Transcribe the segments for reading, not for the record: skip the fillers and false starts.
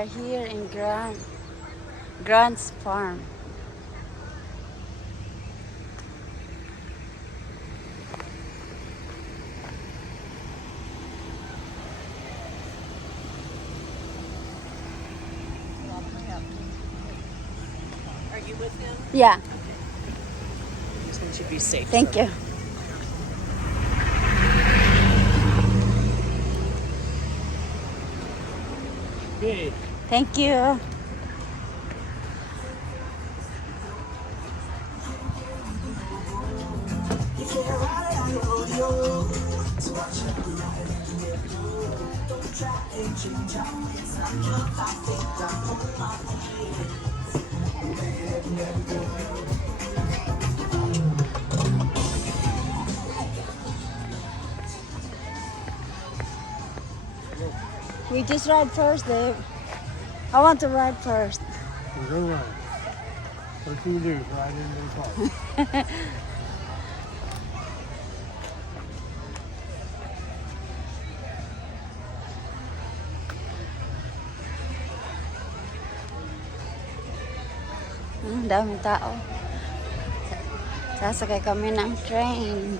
are here in Grant's farm. Are you with him? Yeah, Just want you to be safe. thank you. Hey. Thank you. We just ride first, Dave. I want to ride first. You're gonna ride. What you do is ride into the car. Daming tao. Sasakay kami ng train.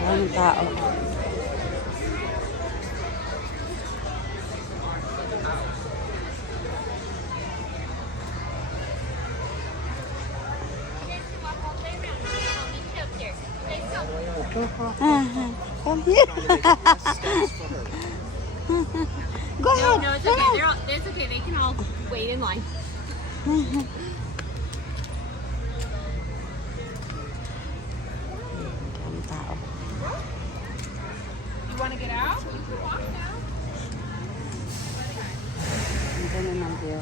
Daming tao. Come here. Go ahead. No, it's okay. It's okay. They can all wait in line. Daming tao. You want to get out? You can walk now. Ang ganda ng view.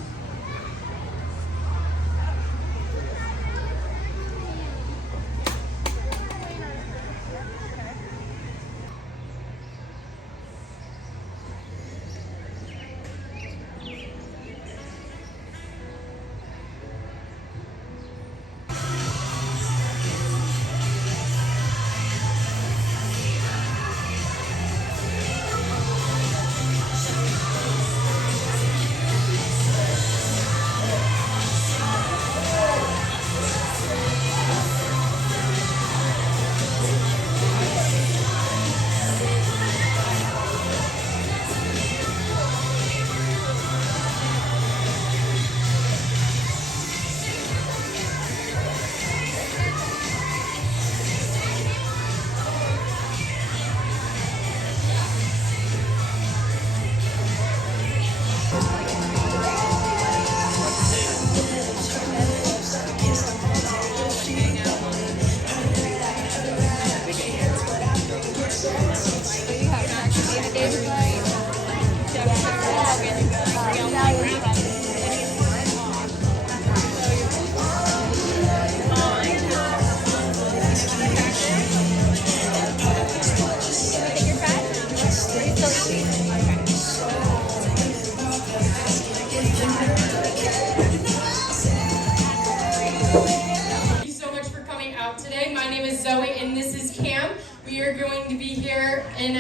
Thank you so much for coming out today. My name is Zoe and this is Cam. We are going to be here and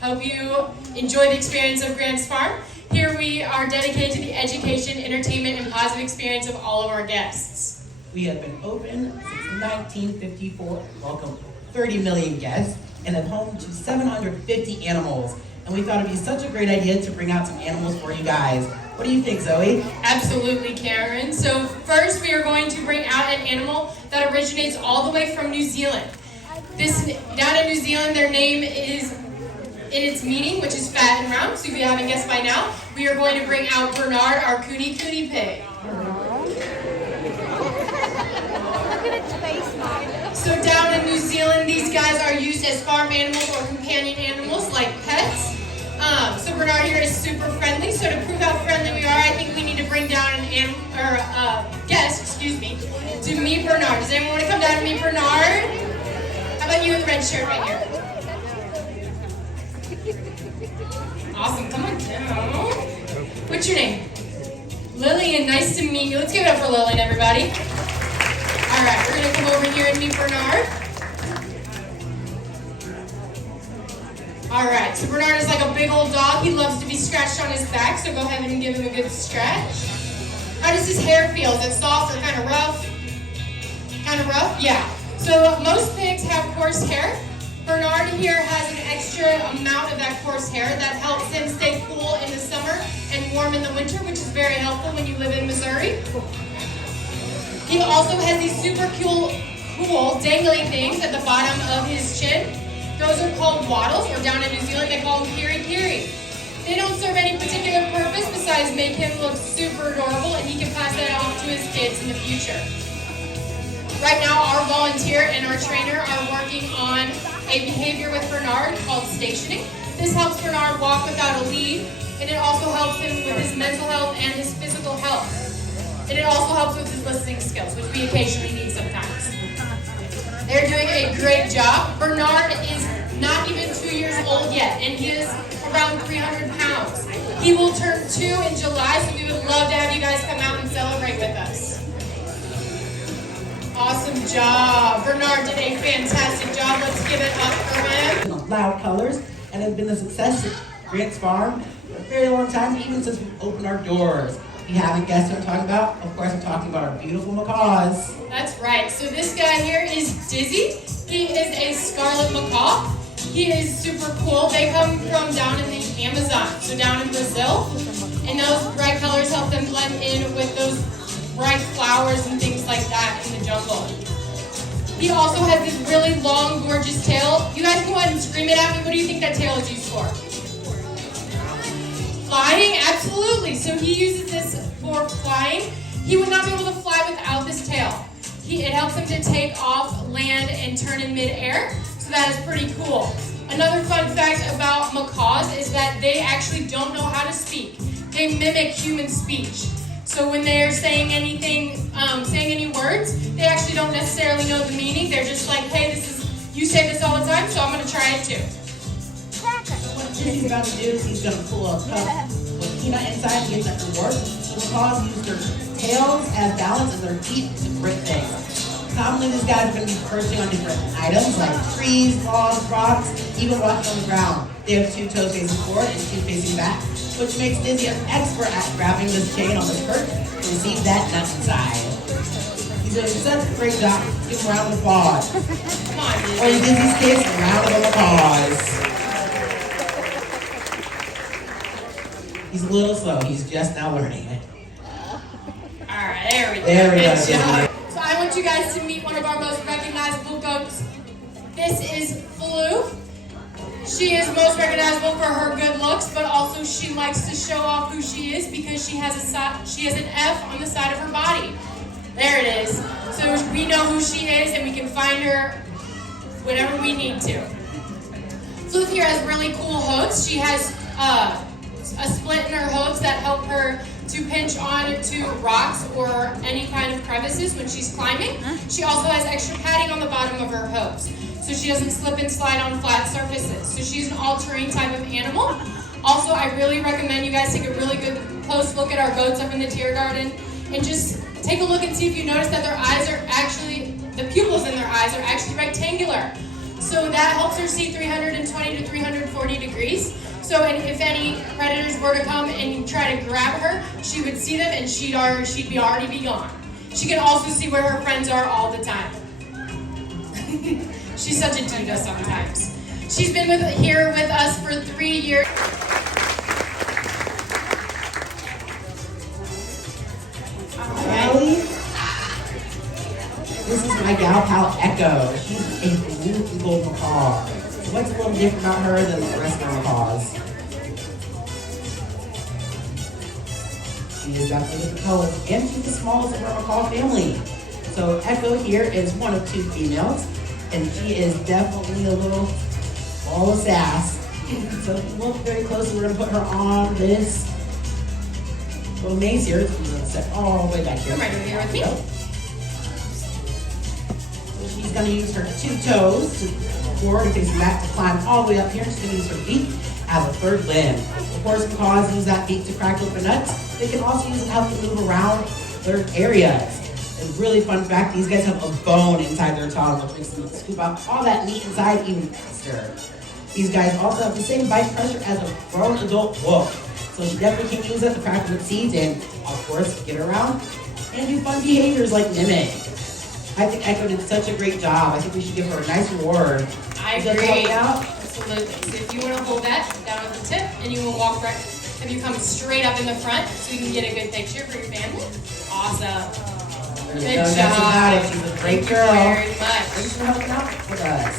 help you enjoy the experience of Grant's Farm. Here we are dedicated to the education, entertainment, and positive experience of all of our guests. We have been open since 1954, welcomed 30 million guests, and have home to 750 animals. And we thought it'd be such a great idea to bring out some animals for you guys. What do you think, Zoe? Absolutely, Karen. So first we are going to bring out an animal that originates all the way from New Zealand. Down in New Zealand, their name is in its meaning, which is fat and round. So if you haven't guessed by now, we are going to bring out Bernard, our cootie pig. So down in New Zealand, these guys are used as farm animals or companion animals like pets. So Bernard here is super friendly. So to prove how friendly we are, I think we need to bring down guest, to meet Bernard. Does anyone want to come down and meet Bernard? How about you with the red shirt right here? Awesome, come on down. What's your name? Lillian, nice to meet you. Let's give it up for Lillian, everybody. All right, we're gonna come over here and meet Bernard. All right, so Bernard is like a big old dog. He loves to be scratched on his back, so go ahead and give him a good scratch. How does his hair feel? Is it soft or kind of rough? Kind of rough? Yeah. So most pigs have coarse hair. Bernard here has an extra amount of that coarse hair that helps him stay cool in the summer and warm in the winter, which is very helpful when you live in Missouri. He also has these super cool dangly things at the bottom of his chin. Those are called wattles, or down in New Zealand they call them kiri-kiri. They don't serve any particular purpose besides make him look super adorable, and he can pass that off to his kids in the future. Right now, our volunteer and our trainer are working on a behavior with Bernard called stationing. This helps Bernard walk without a lead, and it also helps him with his mental health and his physical health. And it also helps with his listening skills, which we occasionally need sometimes. They're doing a great job. Bernard is not even 2 years old yet, and he is around 300 pounds. He will turn 2 in July, so we would love to have you guys come out and celebrate with us. Awesome job. Bernard did a fantastic job. Let's give it up for him. Loud colors, and has been a success at Grant's Farm for a very long time, even since we opened our doors. If you haven't guessed what I'm talking about, of course I'm talking about our beautiful macaws. That's right. So this guy here is Dizzy. He is a Scarlet Macaw. He is super cool. They come from down in the Amazon, so down in Brazil. And those bright colors help them blend in with those bright flowers and things like that in the jungle. He also has this really long, gorgeous tail. You guys can go ahead and scream it at me. What do you think that tail is used for? Flying? Absolutely. So he uses this for flying. He would not be able to fly without this tail. It helps him to take off, land, and turn in midair. So that is pretty cool. Another fun fact about macaws is that they actually don't know how to speak. They mimic human speech. So when they're saying anything, saying any words, they actually don't necessarily know the meaning. They're just like, hey, you say this all the time, so I'm going to try it too. What Dizzy's about to do is he's going to pull a cup with peanut inside to get that to work. The macaws use their tails as balance and their feet to grip things. Commonly, these guys are going to be perching on different items like trees, logs, rocks, even walking on the ground. They have 2 toes facing forward and 2 facing back, which makes Dizzy an expert at grabbing this chain on the perch to receive that nut inside. He's doing such a great job. Give him a round of applause. Come on, Dizzy. Or in Dizzy's case, a round of applause. He's a little slow. He's just now learning it. All right, there we go. There we go. Good job. So I want you guys to meet one of our most recognizable goats. This is Flu. She is most recognizable for her good looks, but also she likes to show off who she is because she has an F on the side of her body. There it is. So we know who she is and we can find her whenever we need to. Flu here has really cool hooves. She has a split in her hooves that help her to pinch onto rocks or any kind of crevices when she's climbing. She also has extra padding on the bottom of her hooves, so she doesn't slip and slide on flat surfaces. So she's an all-terrain type of animal. Also, I really recommend you guys take a really good close look at our goats up in the Tier Garden and just take a look and see if you notice that their eyes are actually, the pupils in their eyes are actually rectangular. So that helps her see 320 to 340 degrees. So if any predators were to come and try to grab her, she would see them and she'd already be gone. She can also see where her friends are all the time. She's such a diva sometimes. She's been here with us for 3 years. Allie, this is my gal pal Echo. She's a blue and gold macaw. What's a little different about her than the rest of our macaws? She is definitely different colors, and she's the smallest of our macaw family. So Echo here is one of 2 females, and she is definitely a little ball of sass. So if you look very closely, we're going to put her on this little maze here. It's going to set all the way back here. Come right over here with me. So she's going to use her 2 toes to forward and face back to climb all the way up here. She's going to use her beak as a third limb. Of course, macaws use that beak to crack open nuts. They can also use it to help them move around their areas. And really fun fact, these guys have a bone inside their tongue, which makes them scoop out all that meat inside even faster. These guys also have the same bite pressure as a grown adult wolf. So she definitely can use it to crack with seeds and, of course, get around and do fun behaviors like mimic. I think Echo did such a great job. I think we should give her a nice reward. I Would you like to agree. help me out? Absolutely. So if you want to hold that down at the tip, and you will walk right, have you come straight up in the front so you can get a good picture for your family. Awesome. There's Good no job. doubt about it. She's a great Thank you girl. very much. Thanks for helping out with us.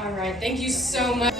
All right. Thank you so much.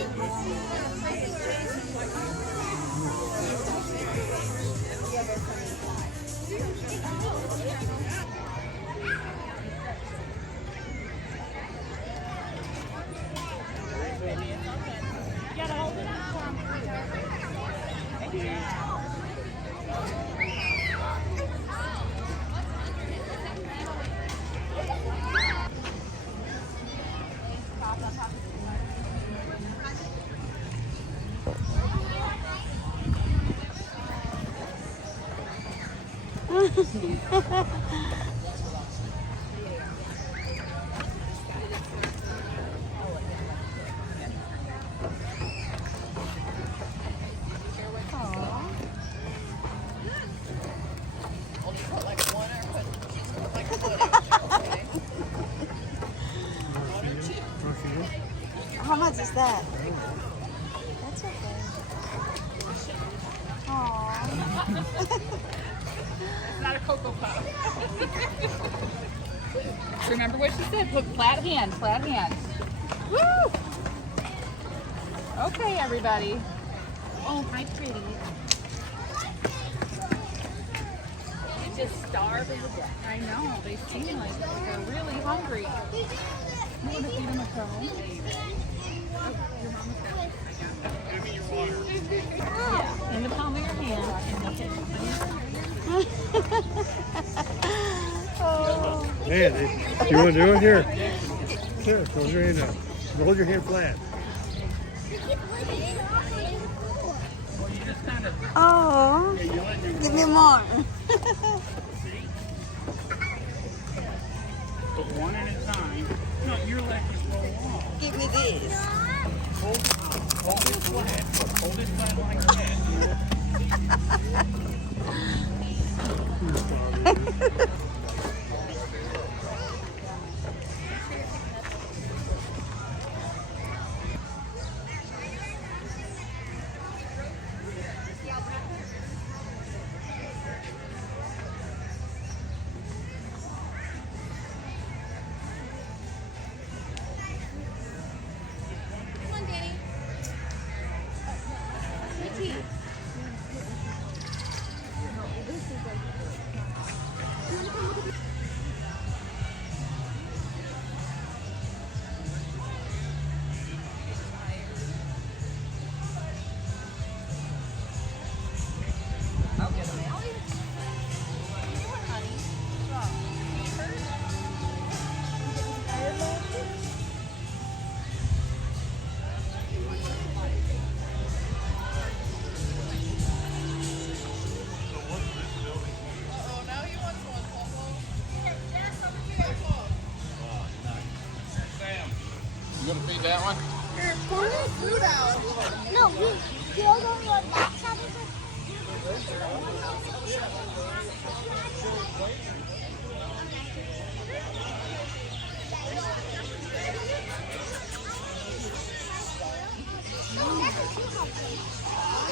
How much is that? That's okay. Aww. It's not a cocoa puff. Remember what she said? Put flat hand, flat hand. Woo! Okay, everybody. Oh, my pretty. They just starving to death. I know. They seem like they're really hungry. You want to feed them a cone? Oh, your mama's got it. Yeah, in the palm of your hand. Oh. Man, you want to do it here? Sure, hold your hand up. Hold your hand flat. Oh. Give me more. But one at a time. No, your leg is roll off. Give me this. Hold it flat. Hold it flat like that. You gonna feed that one? No, we go on that side of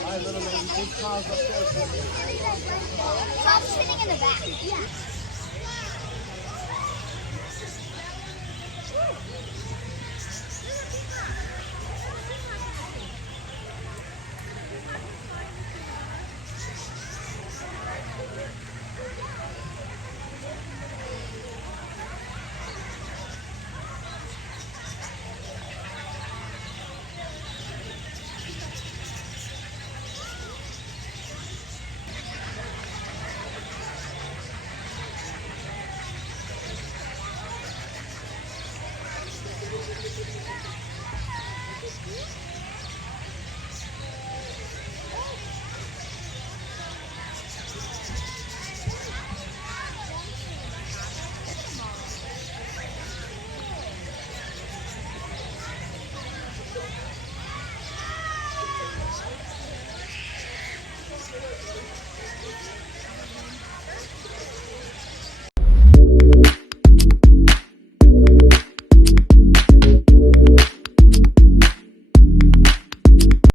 Hi, little baby. Big paws up there. So I'm sitting in the back. Yeah.